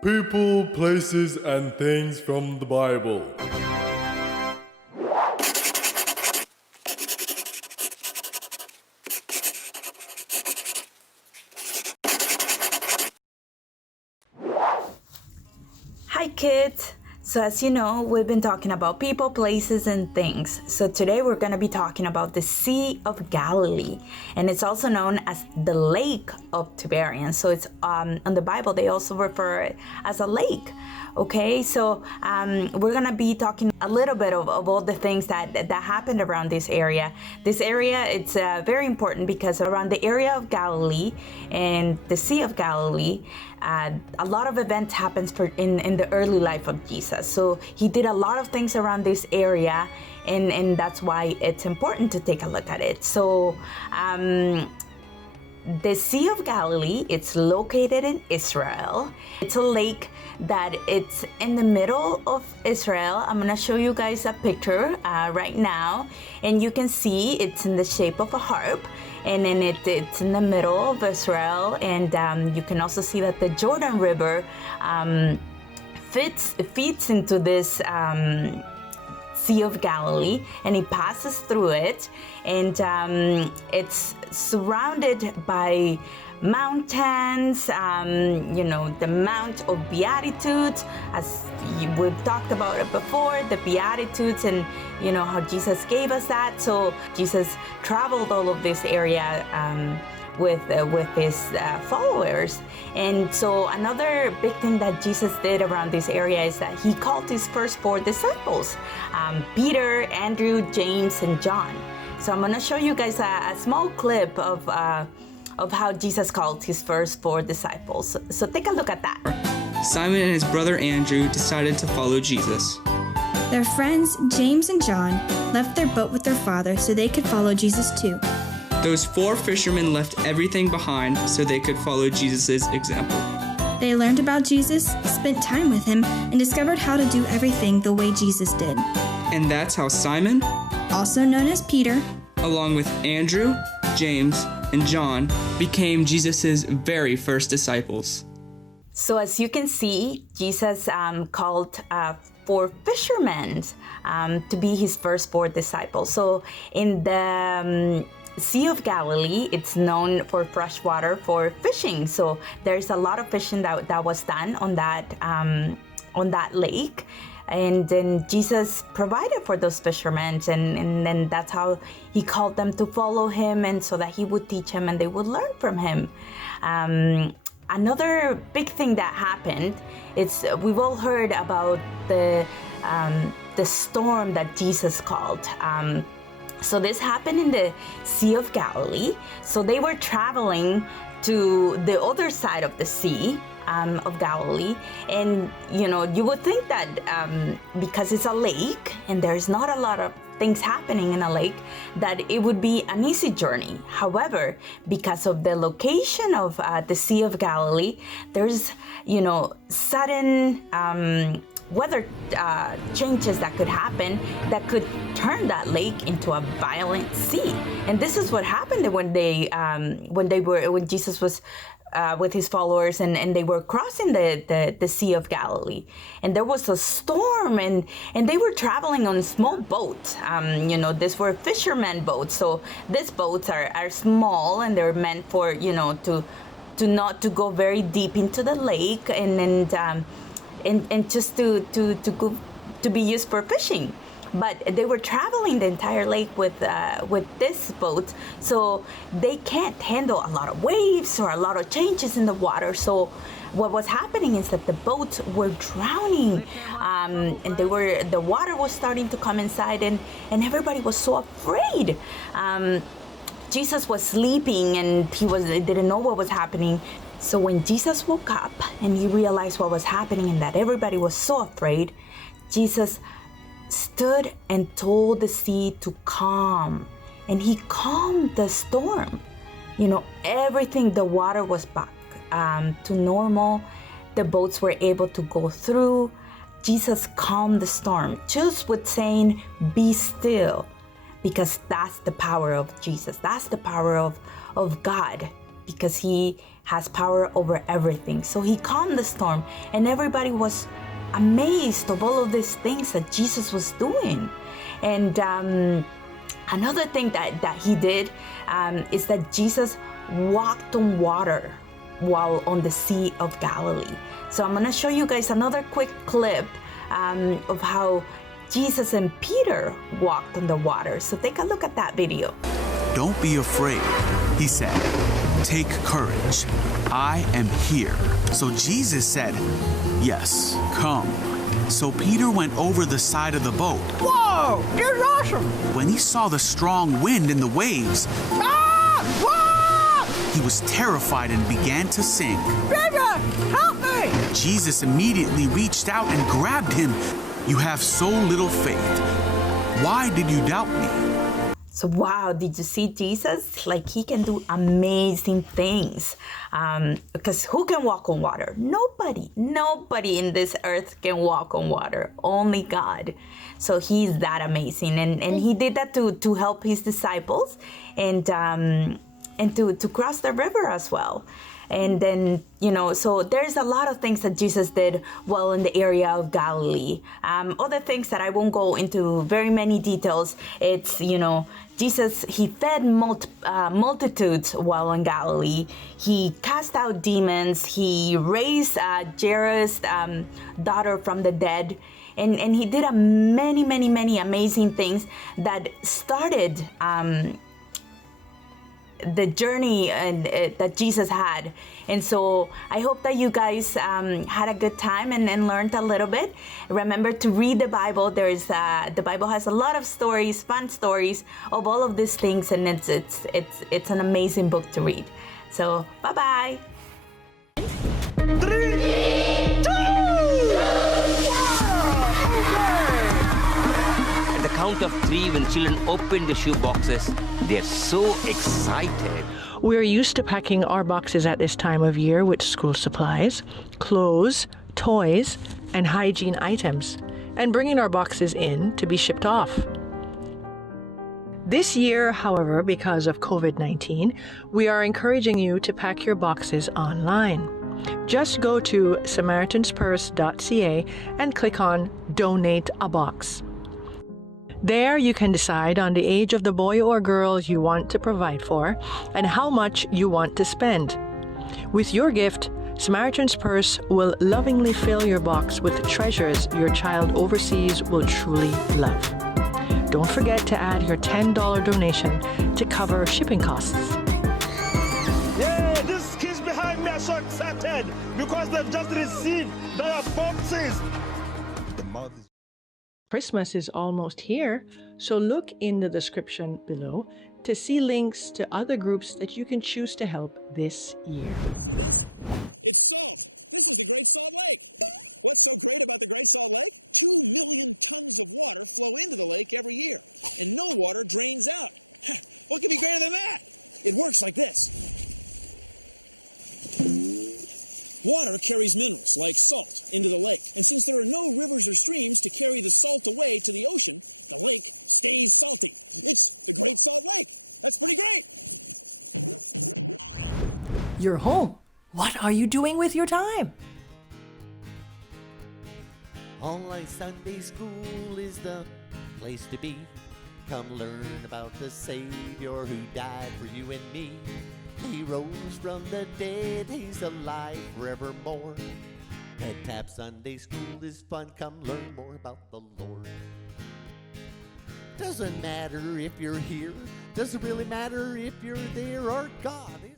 People, places, and things from the Bible. Hi kids! So as you know, we've been talking about people, places, and things. So today we're going to be talking about the Sea of Galilee, and it's also known as the Lake of Tiberias. So it's in the Bible they also refer it as a lake. Okay, so we're gonna be talking a little bit of all the things that happened around this area. This area, it's very important because around the area of Galilee and the Sea of Galilee, a lot of events happens in the early life of Jesus. So he did a lot of things around this area, and that's why it's important to take a look at it. So the Sea of Galilee, it's located in Israel. It's a lake that it's in the middle of Israel. I'm gonna show you guys a picture right now, and you can see it's in the shape of a harp, and then it's in the middle of Israel, and you can also see that the Jordan River feeds into this Sea of Galilee, and it passes through it, and it's surrounded by mountains, the Mount of Beatitudes, as we've talked about it before, the Beatitudes, and you know how Jesus gave us that. So Jesus traveled all of this area with his followers. And so another big thing that Jesus did around this area is that he called his first four disciples, Peter, Andrew, James, and John. So I'm gonna show you guys a small clip of how Jesus called his first four disciples. So take a look at that. Simon and his brother Andrew decided to follow Jesus. Their friends, James and John, left their boat with their father so they could follow Jesus too. Those four fishermen left everything behind so they could follow Jesus' example. They learned about Jesus, spent time with him, and discovered how to do everything the way Jesus did. And that's how Simon, also known as Peter, along with Andrew, James, and John, became Jesus' very first disciples. So as you can see, Jesus called four fishermen to be his first four disciples. So in the Sea of Galilee, it's known for fresh water for fishing. So there's a lot of fishing that was done on that lake. And then Jesus provided for those fishermen, and then that's how he called them to follow him, and so that he would teach them and they would learn from him. Another big thing that happened is we've all heard about the storm that Jesus called. So this happened in the Sea of Galilee. So they were traveling to the other side of the sea of Galilee, and you would think that because it's a lake and there's not a lot of things happening in a lake, that it would be an easy journey. However, because of the location of the Sea of Galilee, there's sudden weather changes that could happen that could turn that lake into a violent sea. And this is what happened when Jesus was with his followers, and they were crossing the Sea of Galilee, and there was a storm, and they were traveling on small boats. These were fishermen boats, so these boats are small, and they're meant for to not to go very deep into the lake, and just to be used for fishing. But they were traveling the entire lake with this boat, so they can't handle a lot of waves or a lot of changes in the water. So what was happening is that the boats were drowning, and the water was starting to come inside, and everybody was so afraid. Jesus was sleeping, and he didn't know what was happening. So when Jesus woke up and he realized what was happening and that everybody was so afraid, Jesus stood and told the sea to calm, and he calmed the storm. Everything, the water was back to normal. The boats were able to go through. Jesus calmed the storm just with saying, "Be still," because that's the power of Jesus. That's the power of God. because he has power over everything. So he calmed the storm, and everybody was amazed of all of these things that Jesus was doing. And another thing that he did is that Jesus walked on water while on the Sea of Galilee. So I'm gonna show you guys another quick clip of how Jesus and Peter walked on the water. So take a look at that video. Don't be afraid, he said. Take courage. I am here. So Jesus said, yes, come. So Peter went over the side of the boat. Whoa, you're awesome! When he saw the strong wind and the waves, he was terrified and began to sink. Peter, help me! Jesus immediately reached out and grabbed him. You have so little faith. Why did you doubt me? So wow, did you see Jesus? Like, he can do amazing things. Because who can walk on water? Nobody in this earth can walk on water. Only God. So he's that amazing. And he did that to help his disciples and to cross the river as well. And then, so there's a lot of things that Jesus did while in the area of Galilee. Other things that I won't go into very many details. It's, Jesus, he fed multitudes while in Galilee. He cast out demons. He raised Jairus' daughter from the dead. And he did many amazing things that started the journey that Jesus had. And so I hope that you guys had a good time and learned a little bit. Remember to read the Bible. The Bible has a lot of stories, fun stories of all of these things, and it's an amazing book to read. So bye-bye. 3, 2, 1! At the count of 3, when children open the shoe boxes, they're so excited. We're used to packing our boxes at this time of year with school supplies, clothes, toys, and hygiene items, and bringing our boxes in to be shipped off. This year, however, because of COVID-19, we are encouraging you to pack your boxes online. Just go to SamaritansPurse.ca and click on Donate a Box. There you can decide on the age of the boy or girl you want to provide for and how much you want to spend. With your gift, Samaritan's Purse will lovingly fill your box with treasures your child overseas will truly love. Don't forget to add your $10 donation to cover shipping costs. Yeah, these kids behind me are so excited because they've just received their boxes. Christmas is almost here, so look in the description below to see links to other groups that you can choose to help this year. You're home. What are you doing with your time? Online Sunday School is the place to be. Come learn about the Savior who died for you and me. He rose from the dead, he's alive forevermore. Red Tap Sunday School is fun. Come learn more about the Lord. Doesn't matter if you're here. Doesn't really matter if you're there. Our God is